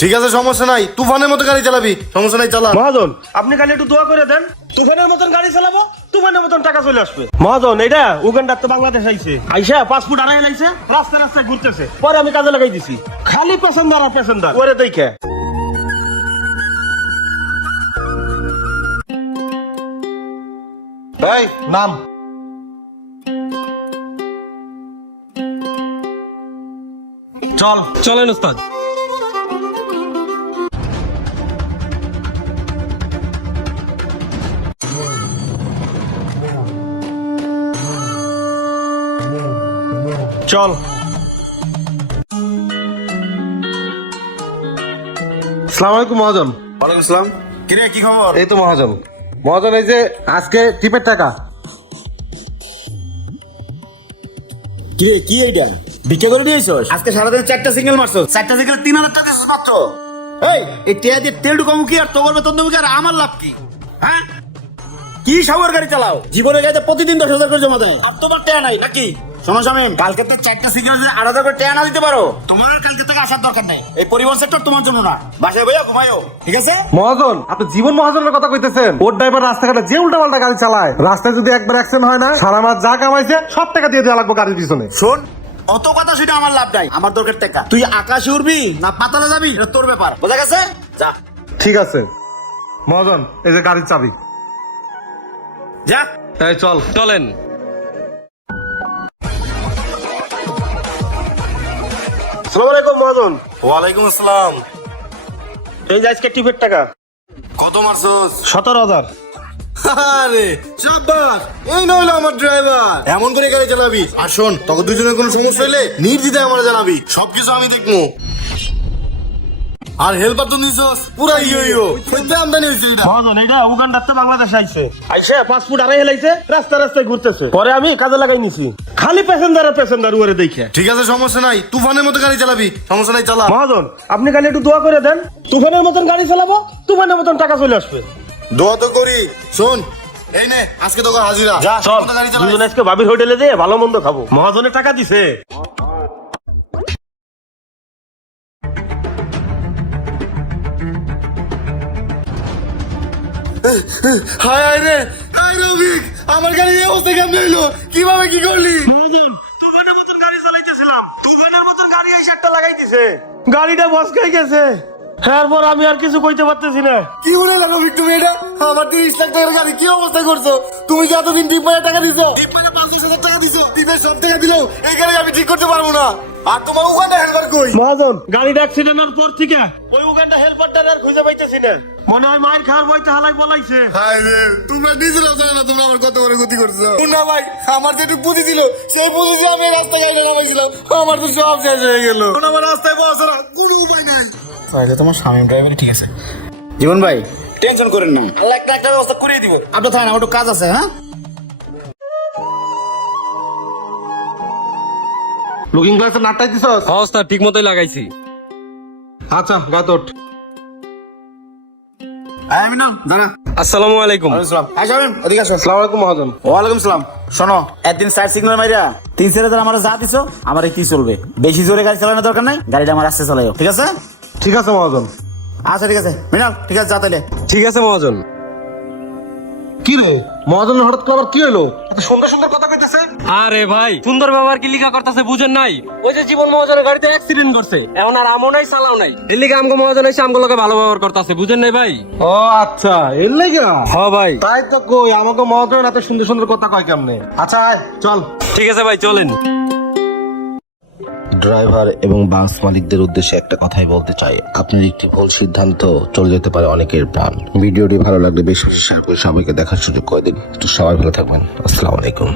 ঠিক আছে, সমস্যা নাই, তুফানের মতো গাড়ি চালাবি, সমস্যা নাই, চালা। মহাজন আপনি খালি একটু দোয়া করে দেন, তুফানের মতন গাড়ি চালাবো, তুফানের মতন টাকা চলে আসবে। মহাজন এটা উগান্ডার তো বাংলাদেশ আইছে, আইসা পাসপোর্ট আড়াই লাইছে, রাস্তায় রাস্তায় ঘুরতেছে, পরে আমি কাজে লাগাই দিছি। খালি প্যাসেঞ্জার আর প্যাসেঞ্জার ওরে দেখে। এই নাম। চলেন ওস্তাদ। চল। আসসালামু আলাইকুম মহাজন। ওয়ালাইকুম আসসালাম। কিরে কি খবর? এই তো মহাজন। মহাজন এই যে আজকে টিপের টাকা। কিরে কি এইটা বিক্রি করে দিয়েছস? আজকে সারাদিন 4টা সিঙ্গেল মারছস, 4টা সিঙ্গেল 3000 টাকা দিছস মাত্র। এই টিয়া দিয়ে তেল ঢুকামু কি আর তোর বেতন দেবো কি আর আমার লাভ কি? হ্যাঁ কি সাগর গাড়ি চালাও? জীবনে গাড়িতে প্রতিদিন 10,000 করে জমা দেয় আর তোমার টেয়া নাই নাকি? শোনো শামিম, কালকে তো 4টা সিঙ্গেল 8,000 করে টেয়া না দিতে পারো, তোমার কালকে থেকে আসার দরকার নাই। এই পরিবহন সেক্টর তোমার জন্য না, বাসায় বইয়া ঘুমাইও, ঠিক আছে? মহাজন আপনি জীবন মহাজনের কথা কইতেছেন? ওর ড্রাইভার রাস্তাঘাটে যে উল্টা পাল্টা গাড়ি চালায়, রাস্তায় যদি একবার অ্যাক্সিডেন্ট হয় না, সারা মাস যা কামাইছে সব টাকা দিয়ে দেওয়া লাগবে গাড়ির পিছনে। শোন, অত কথা সেটা আমার লাভ নাই, আমার দরকার টাকা। তুই আকাশে উড়বি না পাতালে যাবি এটা তোর ব্যাপার, বোঝা গেছে? যা। ঠিক আছে মহাজন, এই যে গাড়ির চাবি। যা। এই চল। চলেন। আসসালামু আলাইকুম মহাজন। ওয়ালাইকুম আসসালাম। এই যে আজকে টিপের টাকা কত মারছস? 17,000। আরে শাবাশ, এই নইলো আমার ড্রাইভার। এমন করে গাড়ি চালাবি। আর শোন, তোকে দুজনের কোনো সমস্যা হলে নির্দ্বিধায় আমার জানাবি, সবকিছু আমি দেখবো। আর হেল্পার তো নিছস পুরা ইয়ো কইতে আমদানি হইছে এটা। মহাজন এটা উগান্ডার তো বাংলাদেশ আইছে, আইসা পাসপোর্ট আড়াই লাইছে, রাস্তায় রাস্তায় ঘুরতেছে, পরে আমি কাজে লাগাই নিছি। খালি প্যাসেঞ্জার আর প্যাসেঞ্জার ওরে দেখে। ঠিক আছে, সমস্যা নাই, তুফানের মতো গাড়ি চালাবি, সমস্যা নাই, চালা। মহাজন আপনি খালি একটু দোয়া করে দেন, তুফানের মতন গাড়ি চালাবো, তুফানের মতন টাকা চলে আসবে। দোয়া তো করি। শোন, এই নে আজকে তোকে হাজিরা। যা তোর চল, মতো গাড়ি চালাবি। দুজন আজকে ভাবির হোটেলে যেয়ে ভালো মন্দ খাবো। মহাজনের টাকা দিছে। হায় হায় রে, হায় রবিক, আমার গাড়ি এই অবস্থা কেমন হইলো? কিভাবে কি করলি? মহাজন তুফানের মতন গাড়ি চালাইতেছিলাম, তুফানের মতন গাড়ি এসে একটা লাগাই দিছে, গাড়িটা বসকাই গেছে। এরপর আমি আর কিছু কইতে পারতেছি না। কি বলে রবিক তুমি এটা? আমার 30 লাখ টাকার গাড়ি কি অবস্থা করছো? তুমি কি এতদিন টিপ মারে টাকা দিছো? টিপ মারে 50,000 টাকা দিছো, টিপের সব টাকা দিলো, এই গাড়ি আমি ঠিক করতে পারবো না। আর তোমার ওখানে হেলপার কই? মহাজন গাড়িটা অ্যাক্সিডেন্টের পর থেকে ওই উগান্ডা হেল্পারটা আর খুঁজে পাইতেছি না, মনে হয় মায়ের খাওয়ার বইতে হালাই বলাইছে। হায় রে, তোমরা নিজেরাও জানো না তোমরা আমার কত বড় ক্ষতি করছো। না ভাই, আমার যেটুকু পুঁজি ছিল সেই পুঁজি দিয়ে আমি রাস্তায় গাড়িটা নামাইছিলাম, আমার তো সব শেষ হয়ে গেল। আমার রাস্তায় বসার কোনো উপায় নাই। আচ্ছা তোমার স্বামী ড্রাইভার ঠিক আছে। জীবন ভাই টেনশন করেন না, আল্লাহ একটা ব্যবস্থা করে দিব। আপনার থাকেন, আমার একটু কাজ আছে। হ্যাঁ, লুকিং গ্লাসের নাটটাই দিছস? হ্যাঁ ওস্তাদ, ঠিক মতোই লাগাইছি। আচ্ছা গায়ে তোট। আমি না দাঁড়া। আসসালামু আলাইকুম। আসসালামু আলাইকুম মহাজন। ওয়ালাইকুম সালাম। শোনো, একদিন সাইড সিগন্যাল মাইরা 3 আমার যা দিছো আমার কি চলবে, বেশি জোরে গাড়ি চালানোর দরকার নাই, গাড়িটা আমার আস্তে চালাইও, ঠিক আছে? ঠিক আছে মহাজন। আচ্ছা ঠিক আছে মিনাল, ঠিক আছে, যা তাইলে। ঠিক আছে মহাজন। কি রে মহাজনের হঠাৎ করে আবার কি হলো? এত সুন্দর সুন্দর কথা কইতেছে। আরে ভাই, সুন্দর ব্যবহার কি লিখা করতেছে বুঝেন নাই? ওই যে জীবন মহাজনের গাড়িতে অ্যাক্সিডেন্ট করছে, এখন আর আমও নাই চালাও নাই, এর লিগে আমগো মহাজন এসে আমগো লোকে ভালো ব্যবহার করতেছে, বুঝেন নাই ভাই? ও আচ্ছা, এর লাগা। হ্যাঁ ভাই। তাই তো কই, আমাকে মহাজন এত সুন্দর সুন্দর কথা কয় কেমনে? আচ্ছা আয়, চল। ঠিক আছে ভাই, চলেন। ড্রাইভার এবং বাস মালিকদের উদ্দেশ্যে একটা কথাই বলতে চাই, আপনার একটি ভুল সিদ্ধান্ত চলে যেতে পারে অনেকের প্রাণ। ভিডিওটি ভালো লাগলে বেশি বেশি শেয়ার করে সবাইকে দেখার সুযোগ করে দিন। একটু সবাই ভালো থাকবেন। আসসালামু আলাইকুম।